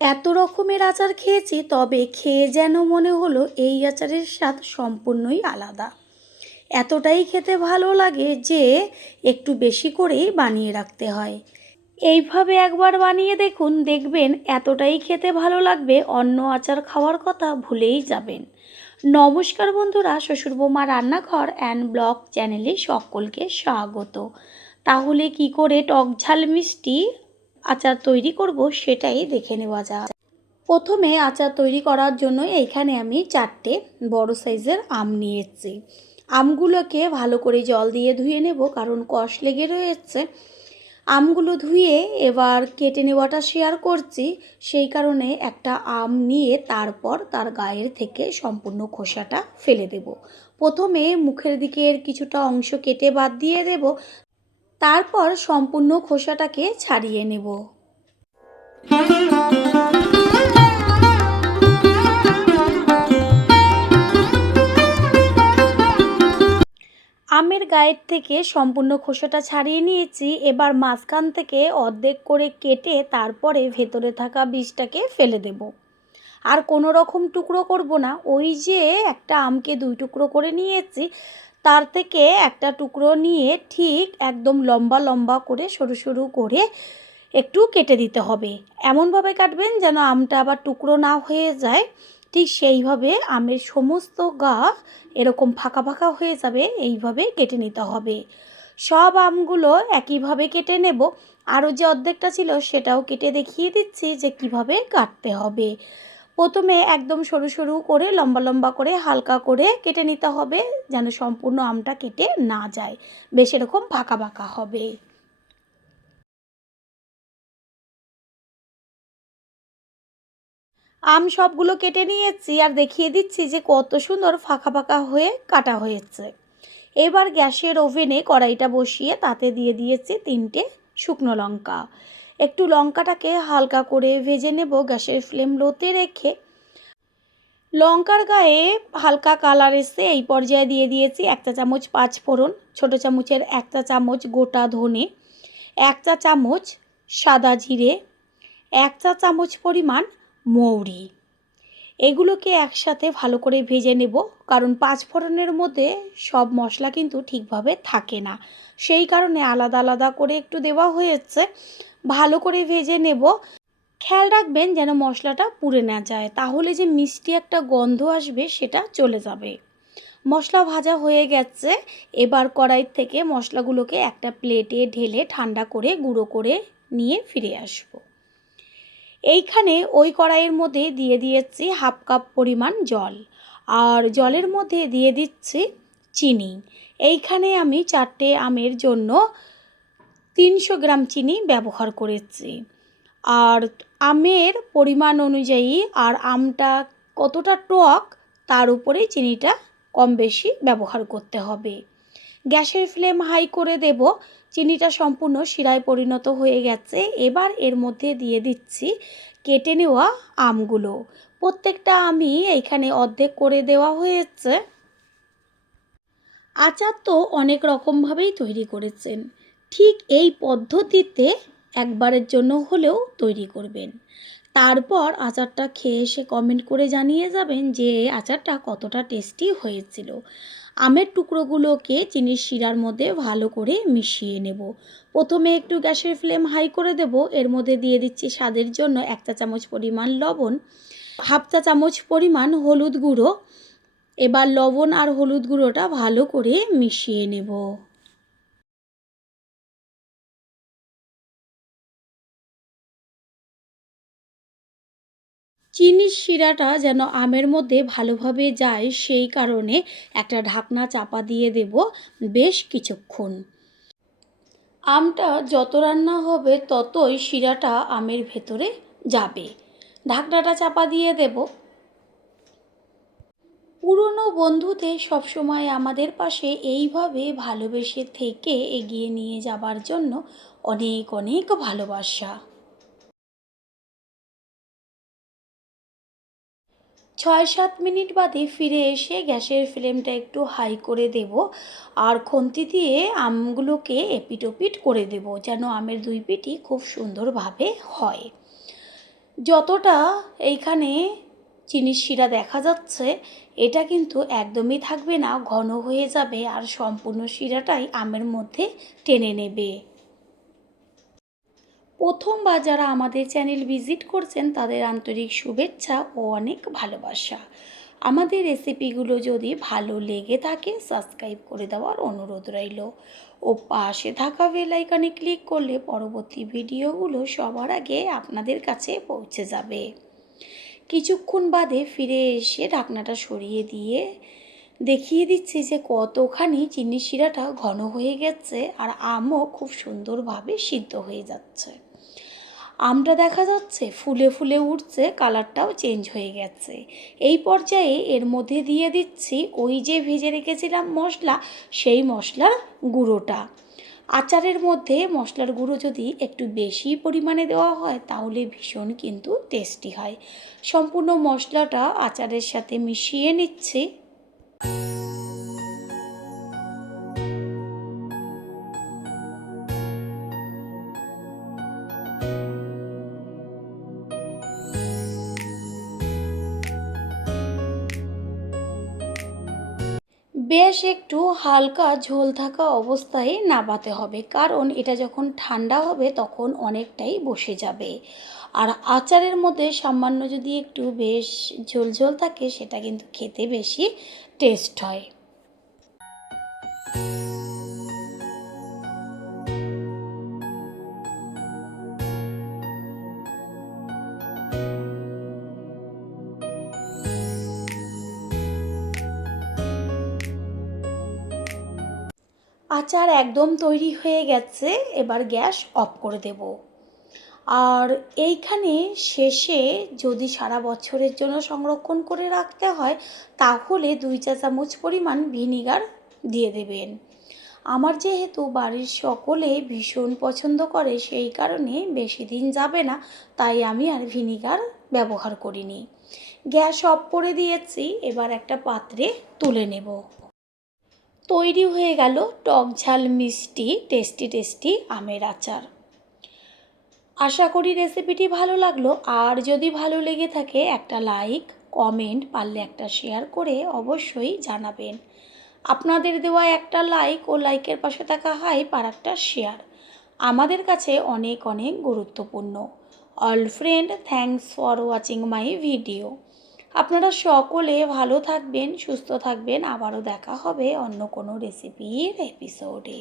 এত রকমের আচার খেয়েছি, তবে খেয়ে যেন মনে হলো এই আচারের স্বাদ সম্পূর্ণই আলাদা। এতটাই খেতে ভালো লাগে যে একটু বেশি করেই বানিয়ে রাখতে হয়। এইভাবে একবার বানিয়ে দেখুন, দেখবেন এতটাই খেতে ভালো লাগবে অন্য আচার খাওয়ার কথা ভুলেই যাবেন। নমস্কার বন্ধুরা, শ্বশুর বৌমা রান্নাঘর অ্যান্ড ব্লগ চ্যানেলে সকলকে স্বাগত। তাহলে কি করে টক ঝাল মিষ্টি আচার তৈরি করব সেটাই দেখে নেওয়া যাক। প্রথমে আচার তৈরি করার জন্য এইখানে আমি 4টে বড় সাইজের আম নিয়েছি। আমগুলোকে ভালো করে জল দিয়ে ধুয়ে নেব, কারণ কষ লেগে রয়েছে। আমগুলো ধুয়ে এবার কেটে নেওয়াটা শেয়ার করছি, সেই কারণে একটা আম নিয়ে তারপর তার গায়ের থেকে সম্পূর্ণ খোসাটা ফেলে দেব। প্রথমে মুখের দিকের কিছুটা অংশ কেটে বাদ দিয়ে দেব, তারপর সম্পূর্ণ খোসাটাকে ছাড়িয়ে নেব। আমের গায়ের থেকে সম্পূর্ণ খোসাটা ছাড়িয়ে নিয়েছি। এবার মাঝখান থেকে অর্ধেক করে কেটে তারপরে ভেতরে থাকা বীজটাকে ফেলে দেব। আর কোনো রকম টুকরো করব না। ওই যে একটা আমকে 2 টুকরো করে নিয়েছি, তার থেকে একটা টুকরো নিয়ে ঠিক একদম লম্বা লম্বা করে সরু সরু করে একটু কেটে দিতে হবে। এমনভাবে কাটবেন যেন আমটা আবার টুকরো না হয়ে যায়। ঠিক সেইভাবে আমের সমস্ত গা এরকম ফাঁকা ফাঁকা হয়ে যাবে, এইভাবে কেটে নিতে হবে। সব আমগুলো একইভাবে কেটে নেব। আরও যে অর্ধেকটা ছিল সেটাও কেটে দেখিয়ে দিচ্ছি যে কিভাবে কাটতে হবে। প্রথমে একদম সরু সরু করে লম্বা লম্বা করে হালকা করে কেটে নিতে হবে, যেন সম্পূর্ণ আমটা কেটে না যায়, বেশ এরকম ফাঁকা ফাঁকা হবে। আম সবগুলো কেটে নিয়েছি আর দেখিয়ে দিচ্ছি যে কত সুন্দর ফাঁকা ফাঁকা হয়ে কাটা হয়েছে। এবার গ্যাসের ওভেনে কড়াইটা বসিয়ে তাতে দিয়ে দিয়েছি 3টে শুকনো লঙ্কা। একটু লঙ্কাটাকে হালকা করে ভেজে নেব গ্যাসের ফ্লেম লোতে রেখে। লঙ্কার গায়ে হালকা কালার এসে এই পর্যায়ে দিয়ে দিয়েছি 1 চা চামচ 5 ফোড়ন, ছোটো চামচের 1 চা চামচ গোটা ধনে, 1 চা চামচ সাদা জিরে, 1 চা চামচ পরিমাণ মৌরি। এগুলোকে একসাথে ভালো করে ভেজে নেব, কারণ 5 ফোড়নের মধ্যে সব মশলা কিন্তু ঠিকভাবে থাকে না, সেই কারণে আলাদা আলাদা করে একটু দেওয়া হয়েছে। ভালো করে ভেজে নেব। খেয়াল রাখবেন যেন মশলাটা পুড়ে না যায়, তাহলে যে মিষ্টি একটা গন্ধ আসবে সেটা চলে যাবে। মশলা ভাজা হয়ে গেছে। এবার কড়াই থেকে মশলাগুলোকে একটা প্লেটে ঢেলে ঠান্ডা করে গুঁড়ো করে নিয়ে ফিরে আসব। এইখানে ওই কড়াইয়ের মধ্যে দিয়ে দিয়েছি 1/2 কাপ পরিমাণ জল, আর জলের মধ্যে দিয়ে দিচ্ছি চিনি। এইখানে আমি 4টে আমের জন্য 300 গ্রাম চিনি ব্যবহার করেছি। আর আমের পরিমাণ অনুযায়ী আর আমটা কতটা টক তার উপরেই চিনিটা কম বেশি ব্যবহার করতে হবে। গ্যাসের ফ্লেম হাই করে দেব। চিনিটা সম্পূর্ণ শিরায় পরিণত হয়ে গেছে। এবার এর মধ্যে দিয়ে দিচ্ছি কেটে নেওয়া আমগুলো। প্রত্যেকটা আমি এইখানে অর্ধেক করে দেওয়া হয়েছে। আচার তো অনেক রকমভাবেই তৈরি করেছেন, ঠিক এই পদ্ধতিতে একবারের জন্য হলেও তৈরি করবেন। তারপর আচারটা খেয়ে এসে কমেন্ট করে জানিয়ে যাবেন যে আচারটা কতটা টেস্টি হয়েছিল। আমের টুকরোগুলোকে চিনির শিরার মধ্যে ভালো করে মিশিয়ে নেব। প্রথমে একটু গ্যাসের ফ্লেম হাই করে দেব। এর মধ্যে দিয়ে দিচ্ছি স্বাদের জন্য 1 চা চামচ পরিমাণ লবণ, 1/2 চা চামচ পরিমাণ হলুদ গুঁড়ো। এবার লবণ আর হলুদ গুঁড়োটা ভালো করে মিশিয়ে নেব। চিনির শিরাটা যেন আমের মধ্যে ভালোভাবে যায়, সেই কারণে একটা ঢাকনা চাপা দিয়ে দেব বেশ কিছুক্ষণ। আমটা যত রান্না হবে ততই শিরাটা আমের ভেতরে যাবে। ঢাকনাটা চাপা দিয়ে দেব। পুরনো বন্ধুদের সবসময় আমাদের পাশে এইভাবে ভালোবেসে থেকে এগিয়ে নিয়ে যাবার জন্য অনেক অনেক ভালোবাসা। 6-7 মিনিট বাদে ফিরে এসে গ্যাসের ফ্লেমটা একটু হাই করে দেব, আর খুন্তি দিয়ে আমগুলোকে এপিট ওপিট করে দেব, যেন আমের 2 পিঠই খুব সুন্দরভাবে হয়। যতটা এইখানে চিনির শিরা দেখা যাচ্ছে, এটা কিন্তু একদমই থাকবে না, ঘন হয়ে যাবে আর সম্পূর্ণ শিরাটাই আমের মধ্যে টেনে নেবে। প্রথমবার যারা আমাদের চ্যানেল ভিজিট করছেন তাদের আন্তরিক শুভেচ্ছা ও অনেক ভালোবাসা। আমাদের রেসিপিগুলো যদি ভালো লেগে থাকে সাবস্ক্রাইব করে দেওয়ার অনুরোধ রইল ও পাশে থাকা বেল আইকনে ক্লিক করলে পরবর্তী ভিডিওগুলো সবার আগে আপনাদের কাছে পৌঁছে যাবে। কিছুক্ষণ বাদে ফিরে এসে ঢাকনাটা সরিয়ে দিয়ে দেখিয়ে দিচ্ছি যে কতখানি চিনির শিরাটা ঘন হয়ে গেছে আর আমও খুব সুন্দরভাবে সিদ্ধ হয়ে যাচ্ছে। আমটা দেখা যাচ্ছে ফুলে ফুলে উঠছে, কালারটাও চেঞ্জ হয়ে গেছে। এই পর্যায়ে এর মধ্যে দিয়ে দিচ্ছি ওই যে ভেজে রেখেছিলাম মশলা, সেই মশলার গুঁড়োটা। আচারের মধ্যে মশলার গুঁড়ো যদি একটু বেশি পরিমাণে দেওয়া হয় তাহলে ভীষণ কিন্তু টেস্টি হয়। সম্পূর্ণ মশলাটা আচারের সাথে মিশিয়ে নিচ্ছি। বেশ একটু হালকা ঝোল থাকা অবস্থায় নাবাতে হবে, কারণ এটা যখন ঠান্ডা হবে তখন অনেকটাই বসে যাবে। আর আচারের মধ্যে সামান্য যদি একটু বেশ ঝোল ঝোল থাকে সেটা কিন্তু খেতে বেশি টেস্ট হয়। আচার একদম তৈরি হয়ে গেছে, এবার গ্যাস অফ করে দেব। আর এইখানে শেষে যদি সারা বছরের জন্য সংরক্ষণ করে রাখতে হয় তাহলে 2 চা চামচ পরিমাণ ভিনিগার দিয়ে দেবেন। আমার যেহেতু বাড়ির সকলে ভীষণ পছন্দ করে সেই কারণে বেশি দিন যাবে না, তাই আমি আর ভিনিগার ব্যবহার করিনি। গ্যাস অফ করে দিয়েছি, এবার একটা পাত্রে তুলে নেব। তৈরি হয়ে গেল টক ঝাল মিষ্টি টেস্টি টেস্টি আমের আচার। আশা করি রেসিপিটি ভালো লাগলো, আর যদি ভালো লেগে থাকে একটা লাইক, কমেন্ট, পারলে একটা শেয়ার করে অবশ্যই জানাবেন। আপনাদের দেওয়া একটা লাইক ও লাইকের পাশে থাকা হাইপ আর একটা শেয়ার আমাদের কাছে অনেক অনেক গুরুত্বপূর্ণ। All friend, thanks for watching my video. আপনারা সকলে ভালো থাকবেন, সুস্থ থাকবেন। আবারও দেখা হবে অন্য কোনো রেসিপির এপিসোডে।